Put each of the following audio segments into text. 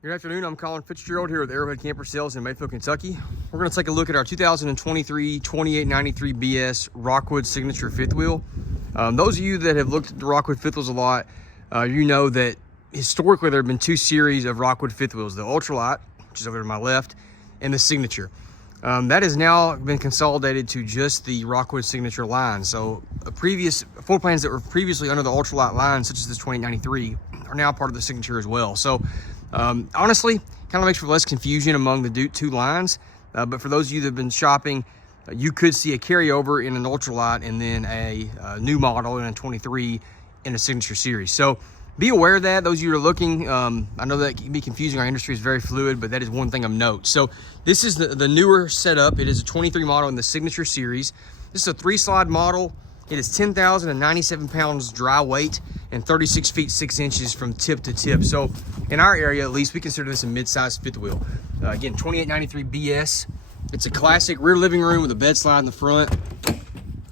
Good afternoon, I'm Colin Fitzgerald here with Arrowhead Camper Sales in Mayfield, Kentucky. We're going to take a look at our 2023 2893 BS Rockwood Signature fifth wheel. Those of you that have looked at the Rockwood fifth wheels a lot, you know that historically there have been two series of Rockwood fifth wheels, the Ultralight, which is over to my left, and the Signature. That has now been consolidated to just the Rockwood Signature line. So previous floor plans that were previously under the Ultralight line, such as this 2893, are now part of the Signature as well. So honestly, kind of makes for less confusion among the two lines. But for those of you that have been shopping, you could see a carryover in an Ultralight and then a new model in a 23 in a Signature series. So be aware of that. Those of you who are looking, I know that can be confusing. Our industry is very fluid, but that is one thing of note. So this is the newer setup. It is a 23 model in the Signature series. This is a 3-slide model. It is 10,097 pounds dry weight and 36 feet 6 inches from tip to tip. So in our area, at least, we consider this a mid-size fifth wheel. Again, 2893 BS. It's a classic rear living room with a bed slide in the front.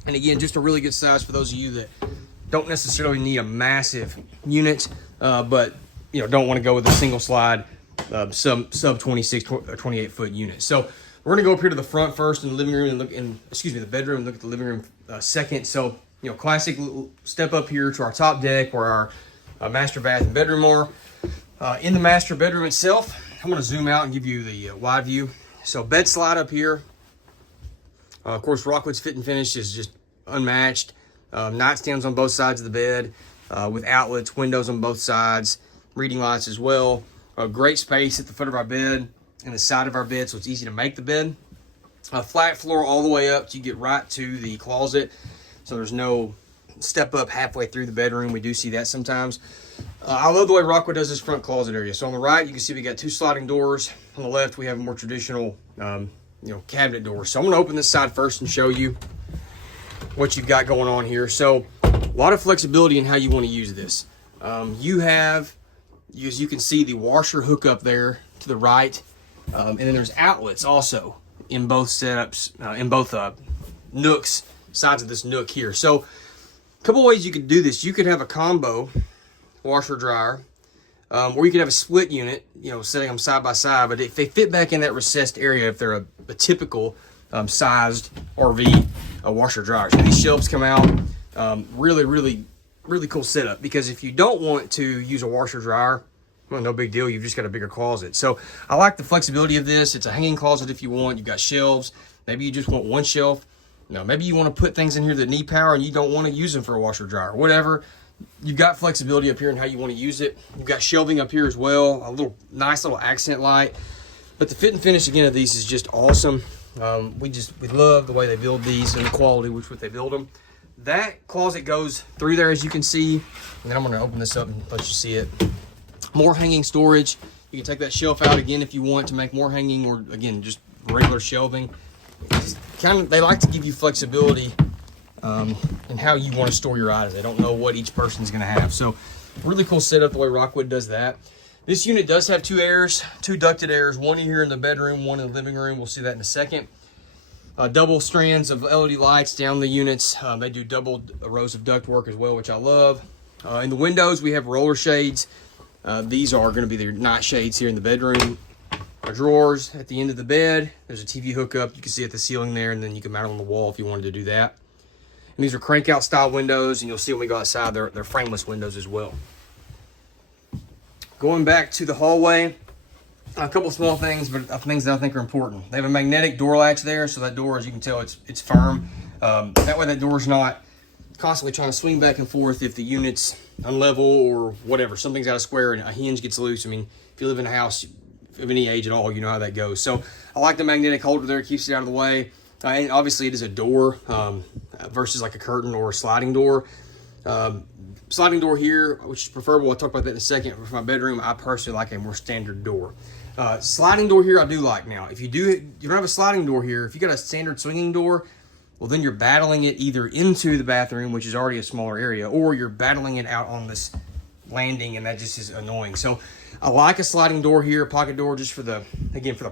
And again, just a really good size for those of you that don't necessarily need a massive unit, but don't want to go with a single slide sub 26 or 28 foot unit. So we're gonna go up here to the front first in the living room and look in, the bedroom, and look at the living room second. So classic little step up here to our top deck where our master bath and bedroom are. In the master bedroom itself, I'm gonna zoom out and give you the wide view. So bed slide up here. Of course, Rockwood's fit and finish is just unmatched. Nightstands on both sides of the bed with outlets, windows on both sides, reading lights as well. A great space at the foot of our bed and the side of our bed, so it's easy to make the bed. A flat floor all the way up to get right to the closet, so there's no step up halfway through the bedroom. We do see that sometimes. I love the way Rockwood does this front closet area. So on the right, you can see we got 2 sliding doors. On the left, we have a more traditional cabinet door. So I'm going to open this side first and show you what you've got going on here. So a lot of flexibility in how you want to use this. You have, as you can see, the washer hookup there to the right, and then there's outlets also in both setups, in both nooks, sides of this nook here. So a couple ways you could do this. You could have a combo washer dryer, or you could have a split unit, setting them side by side, but if they fit back in that recessed area, if they're a typical sized RV washer dryer. So these shelves come out, really cool setup, because if you don't want to use a washer dryer, well, no big deal, you've just got a bigger closet. So I like the flexibility of this. It's a hanging closet if you want. You've got shelves. Maybe you just want one shelf. Maybe you want to put things in here that need power and you don't want to use them for a washer dryer, whatever. You've got flexibility up here in how you want to use it. You've got shelving up here as well, a nice little accent light. But the fit and finish again of these is just awesome. We love the way they build these and the quality with which they build them. That closet goes through there, as you can see, and then I'm going to open this up and let you see it. More hanging storage. You can take that shelf out again if you want to make more hanging, or again just regular shelving. They like to give you flexibility in how you want to store your items. They don't know what each person's going to have. So really cool setup the way Rockwood does that. This unit does have 2 airs, 2 ducted airs, one here in the bedroom, one in the living room. We'll see that in a second. Double strands of LED lights down the units. They do double rows of duct work as well, which I love. In the windows, we have roller shades. These are going to be the night shades here in the bedroom. Our drawers at the end of the bed. There's a TV hookup you can see at the ceiling there, and then you can mount it on the wall if you wanted to do that. And these are crank out style windows, and you'll see when we go outside, they're frameless windows as well. Going back to the hallway, a couple small things, but things that I think are important. They have a magnetic door latch there, so that door, as you can tell, it's firm. That way that door's not constantly trying to swing back and forth if the unit's unlevel or whatever. Something's out of square and a hinge gets loose. I mean, if you live in a house of any age at all, you know how that goes. So I like the magnetic holder there. It keeps it out of the way. And obviously it is a door versus like a curtain or a sliding door. Sliding door here, which is preferable. I'll talk about that in a second. For my bedroom, I personally like a more standard door. Sliding door here I do like now. If you don't have a sliding door here, if you got a standard swinging door, well, then you're battling it either into the bathroom, which is already a smaller area, or you're battling it out on this landing, and that just is annoying. So I like a sliding door here, a pocket door, just for the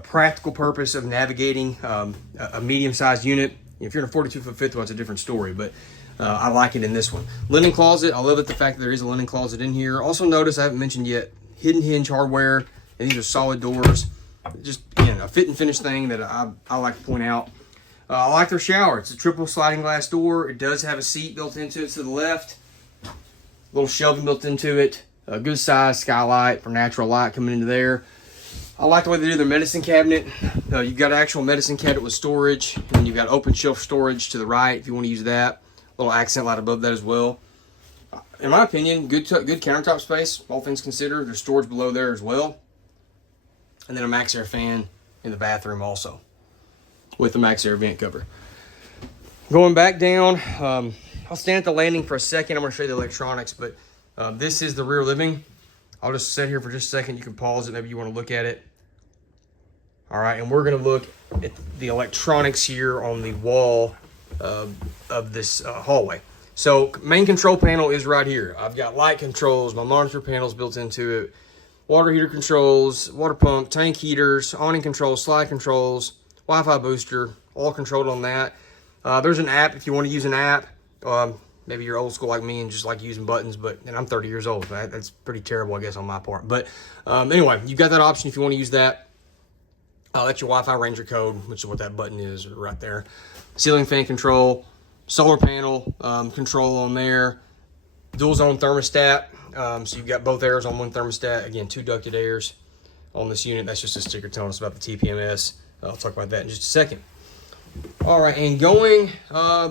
practical purpose of navigating a medium-sized unit. If you're in a 42-foot fifth wheel, it's a different story, but I like it in this one. Linen closet, I love it, the fact that there is a linen closet in here. Also notice, I haven't mentioned yet, hidden hinge hardware And these are solid doors. Just, again, a fit and finish thing that I like to point out. I like their shower. It's a triple sliding glass door. It does have a seat built into it to the left. Little shelving built into it. A good size skylight for natural light coming into there. I like the way they do their medicine cabinet. You've got an actual medicine cabinet with storage, and you've got open shelf storage to the right if you want to use that. Little accent light above that as well. In my opinion, good countertop space, all things considered. There's storage below there as well. And then a Max Air fan in the bathroom also, with the Max Air vent cover. Going back down, I'll stand at the landing for a second. I'm going to show you the electronics, but this is the rear living. I'll just sit here for just a second. You can pause it. Maybe you want to look at it. All right, and we're going to look at the electronics here on the wall of this hallway. So main control panel is right here. I've got light controls. My monitor panel's built into it. Water heater controls, water pump, tank heaters, awning controls, slide controls, Wi-Fi booster, all controlled on that. There's an app if you want to use an app. Maybe you're old school like me and just like using buttons, and I'm 30 years old. That's pretty terrible, I guess, on my part. But anyway, you've got that option if you want to use that. That's your Wi-Fi Ranger code, which is what that button is right there. Ceiling fan control, solar panel control on there, dual zone thermostat. So you've got both airs on one thermostat. Again, 2 ducted airs on this unit. That's just a sticker telling us about the TPMS. I'll talk about that in just a second. All right, and going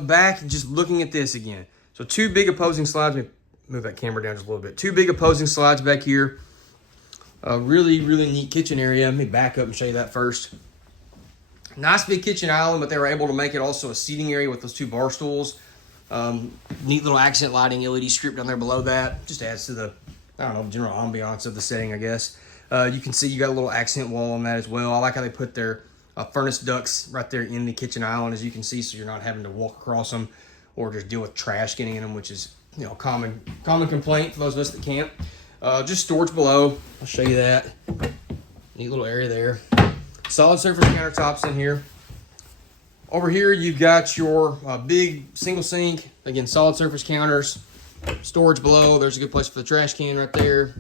back and just looking at this again. So 2 big opposing slides. Let me move that camera down just a little bit. 2 big opposing slides back here. A really, really neat kitchen area. Let me back up and show you that first. Nice big kitchen island, but they were able to make it also a seating area with those 2 bar stools. Neat little accent lighting, LED strip down there below that. Just adds to the, I don't know, general ambiance of the setting, I guess. You can see you got a little accent wall on that as well. I like how they put their furnace ducts right there in the kitchen island, as you can see, so you're not having to walk across them or just deal with trash getting in them, which is, you know, common complaint for those of us that can't. Just storage below. I'll show you that. Neat little area there. Solid surface countertops in here. Over here, you've got your big single sink. Again, solid surface counters. Storage below. There's a good place for the trash can right there.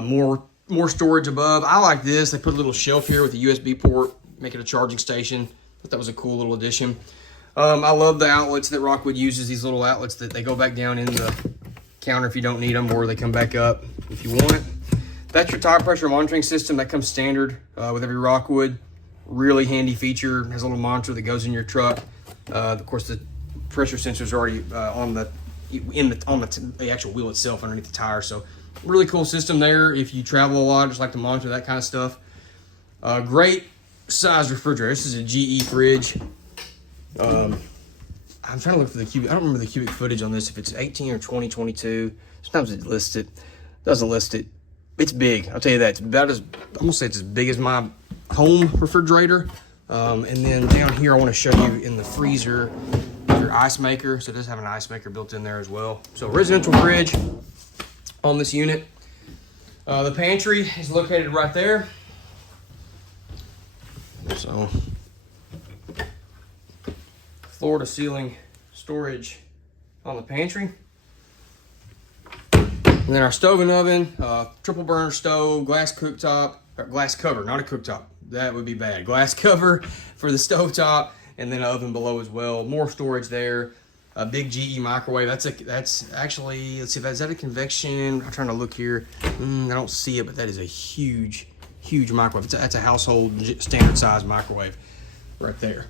More storage above. I like this. They put a little shelf here with a USB port, make it a charging station. Thought that was a cool little addition. I love the outlets that Rockwood uses. These little outlets that they go back down in the counter if you don't need them, or they come back up if you want it. That's your tire pressure monitoring system. That comes standard with every Rockwood. Really handy feature. Has a little monitor that goes in your truck. Of course, the pressure sensor is already on the actual wheel itself underneath the tire. So really cool system there if you travel a lot, just like to monitor that kind of stuff. Great size refrigerator. This is a GE fridge. I'm trying to look for the cubic. I don't remember the cubic footage on this, if it's 18 or 20, 22. Sometimes it lists it. Doesn't list it. It's big. I'll tell you that. It's about as, I'm gonna say it's as big as my home refrigerator. And then down here, I want to show you in the freezer your ice maker. So it does have an ice maker built in there as well. So residential fridge on this unit. The pantry is located right there. So floor to ceiling storage on the pantry. And then our stove and oven, triple burner stove, glass cooktop, or glass cover, not a cooktop. That would be bad. Glass cover for the stove top, and then an oven below as well. More storage there. A big GE microwave. That's actually, let's see, is that a convection? I'm trying to look here. I don't see it, but that is a huge microwave. That's a household standard size microwave right there.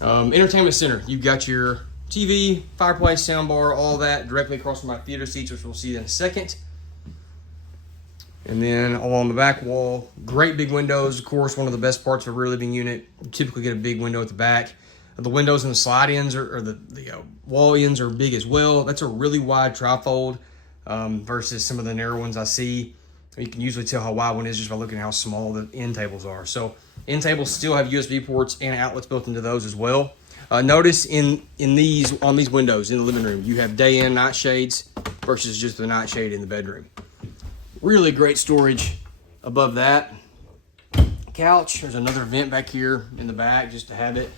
Entertainment center. You've got your TV, fireplace, soundbar, all that directly across from my theater seats, which we'll see in a second. And then along the back wall, great big windows. Of course, one of the best parts of a rear living unit. You typically get a big window at the back. The windows and the slide ends or the wall ends are big as well. That's a really wide trifold versus some of the narrow ones I see. You can usually tell how wide one is just by looking at how small the end tables are. So end tables still have USB ports and outlets built into those as well. Notice on these windows in the living room, you have day and night shades versus just the night shade in the bedroom. Really great storage above that. Couch, there's another vent back here in the back just to have it.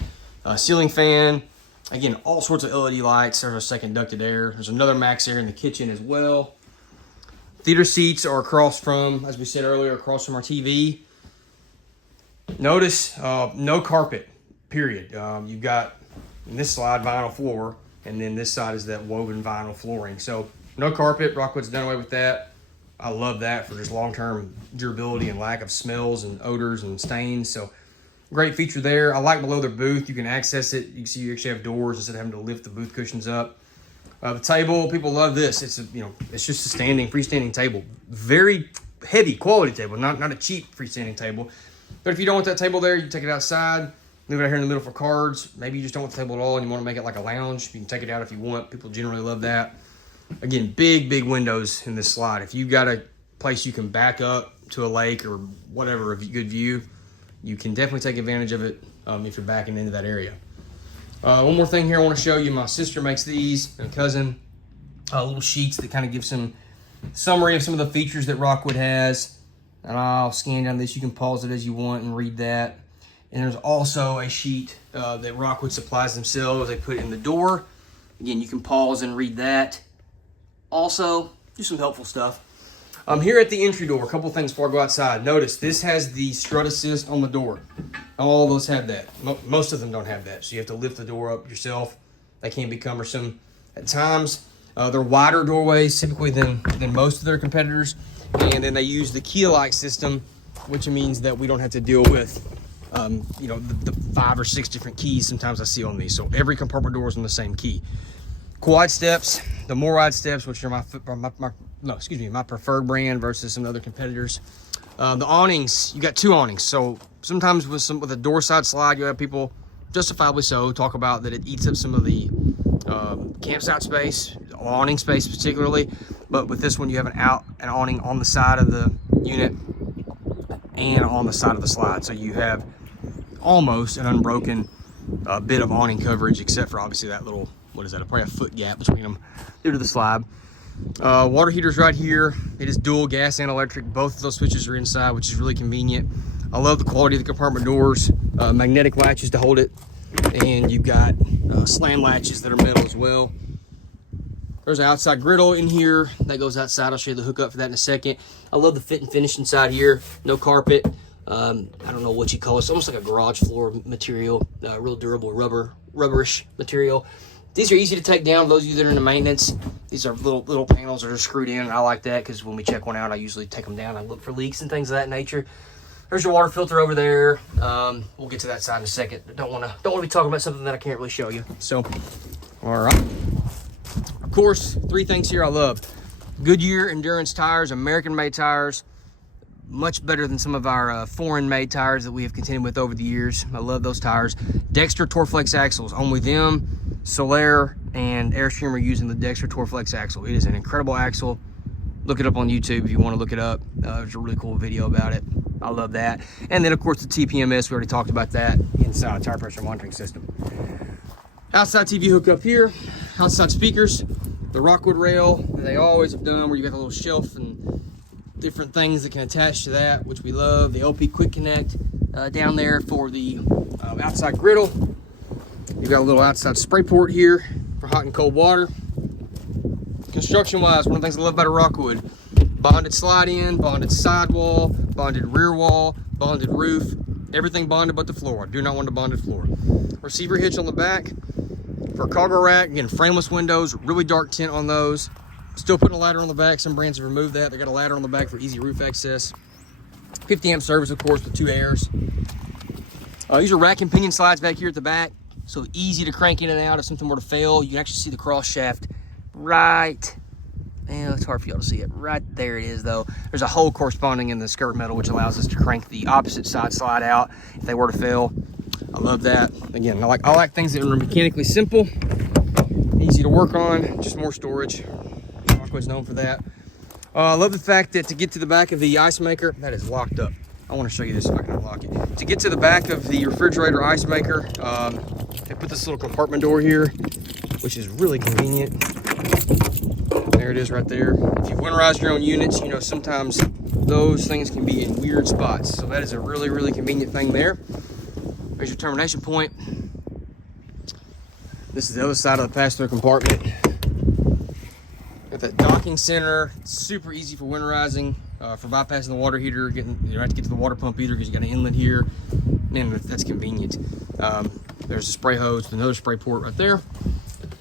Ceiling fan, again, all sorts of LED lights. There's a second ducted air. There's another Max Air in the kitchen as well. Theater seats are across from, as we said earlier, across from our TV. Notice no carpet, period. You've got in this slide vinyl floor, and then this side is that woven vinyl flooring. So no carpet. Rockwood's done away with that. I love that for just long-term durability and lack of smells and odors and stains. So great feature there. I like below their booth, you can access it. You can see you actually have doors instead of having to lift the booth cushions up. The table, people love this. It's it's just a freestanding table. Very heavy quality table, not a cheap freestanding table. But if you don't want that table there, you can take it outside, leave it out here in the middle for cards. Maybe you just don't want the table at all and you want to make it like a lounge. You can take it out if you want. People generally love that. Again, big windows in this slide. If you've got a place you can back up to a lake or whatever, a good view, you can definitely take advantage of it if you're backing into that area. One more thing here I want to show you. My sister makes these, and cousin, little sheets that kind of give some summary of some of the features that Rockwood has. And I'll scan down this. You can pause it as you want and read that. And there's also a sheet that Rockwood supplies themselves. They put it in the door. Again, you can pause and read that. Also, just some helpful stuff. Here at the entry door, a couple things before I go outside. Notice this has the strut assist on the door. All those have that. Most of them don't have that, so you have to lift the door up yourself. They can be cumbersome at times. They're wider doorways typically than most of their competitors, and then they use the key-alike system, which means that we don't have to deal with the 5 or 6 different keys sometimes I see on these. So every compartment door is on the same key. Quad steps, the more wide steps, which are my preferred brand versus some other competitors. The awnings, you got 2 awnings. So sometimes with a door side slide, you have people, justifiably so, talk about that it eats up some of the campsite space, awning space particularly. But with this one, you have an awning on the side of the unit and on the side of the slide. So you have almost an unbroken bit of awning coverage, except for obviously that little, what is that, probably a foot gap between them due to the slide. Water heaters right here. It is dual gas and electric. Both of those switches are inside, which is really convenient. I love the quality of the compartment doors. Magnetic latches to hold it, and you've got slam latches that are metal as well. There's an outside griddle in here that goes outside. I'll show you the hookup for that in a second. I love the fit and finish inside here. No carpet. I don't know what you call it. It's almost like a garage floor material. Real durable rubberish material. These are easy to take down. Those of you that are into maintenance, these are little panels that are screwed in. And I like that because when we check one out, I usually take them down. I look for leaks and things of that nature. There's your water filter over there. We'll get to that side in a second. Don't want to be talking about something that I can't really show you. So, all right. Of course, 3 things here I love. Goodyear Endurance tires, American-made tires. Much better than some of our foreign-made tires that we have contended with over the years. I love those tires. Dexter Torflex axles. Only them, Solaire, and Airstream are using the Dexter Torflex axle. It is an incredible axle. Look it up on YouTube if you want to look it up. There's a really cool video about it. I love that. And then, of course, the TPMS. We already talked about that inside tire pressure monitoring system. Outside TV hookup here. Outside speakers. The Rockwood rail that they always have done, where you got a little shelf and different things that can attach to that, which we love. The LP Quick Connect down there for the outside griddle. You've got a little outside spray port here for hot and cold water. Construction wise, one of the things I love about a Rockwood: bonded slide in, bonded sidewall, bonded rear wall, bonded roof, everything bonded but the floor. I do not want a bonded floor. Receiver hitch on the back for a cargo rack. Again, frameless windows, really dark tint on those. Still putting a ladder on the back. Some brands have removed that. They got a ladder on the back for easy roof access. 50 amp service, of course, with 2 airs. These are rack and pinion slides back here at the back, so easy to crank in and out if something were to fail. You can actually see the cross shaft right. It's hard for y'all to see it. Right there it is, though. There's a hole corresponding in the skirt metal, which allows us to crank the opposite side slide out if they were to fail. I love that. Again, I like things that are mechanically simple, easy to work on, just more storage. Rockwood's known for that. I love the fact that to get to the back of the ice maker, that is locked up. I want to show you this if I can unlock it. To get to the back of the refrigerator ice maker, they put this little compartment door here, which is really convenient. There it is right there. If you've winterized your own units, you know sometimes those things can be in weird spots. So that is a really, really convenient thing there. There's your termination point. This is the other side of the pass-through compartment. Got that docking center, super easy for winterizing, for bypassing the water heater. You don't have to get to the water pump either because you got an inlet here. Man, that's convenient. There's a spray hose with another spray port right there.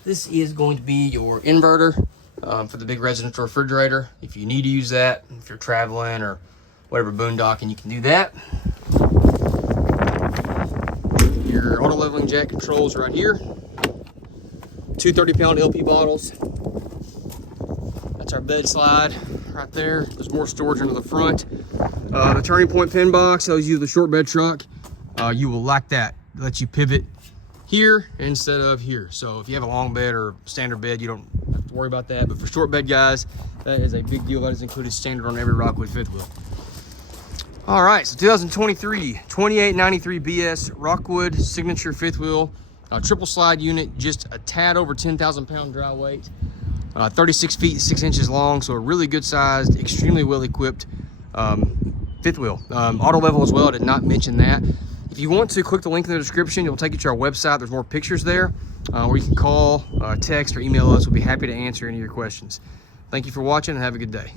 This is going to be your inverter for the big residential refrigerator. If you need to use that, if you're traveling or whatever boondocking, you can do that. Your auto leveling jack controls right here. 2 30-pound LP bottles. That's our bed slide right there. There's more storage under the front. The turning point pin box tells you the short bed truck. You will like that. It lets you pivot here instead of here. So if you have a long bed or standard bed, you don't have to worry about that. But for short bed guys, that is a big deal. That is included standard on every Rockwood fifth wheel. All right, so 2023 2893 BS Rockwood signature fifth wheel, triple slide unit, just a tad over 10,000 pound dry weight, 36 feet 6 inches long, so a really good sized, extremely well equipped fifth wheel. Auto level as well, I did not mention that. If you want to, click the link in the description. It'll take you to our website. There's more pictures there, or you can call, text, or email us. We'll be happy to answer any of your questions. Thank you for watching and have a good day.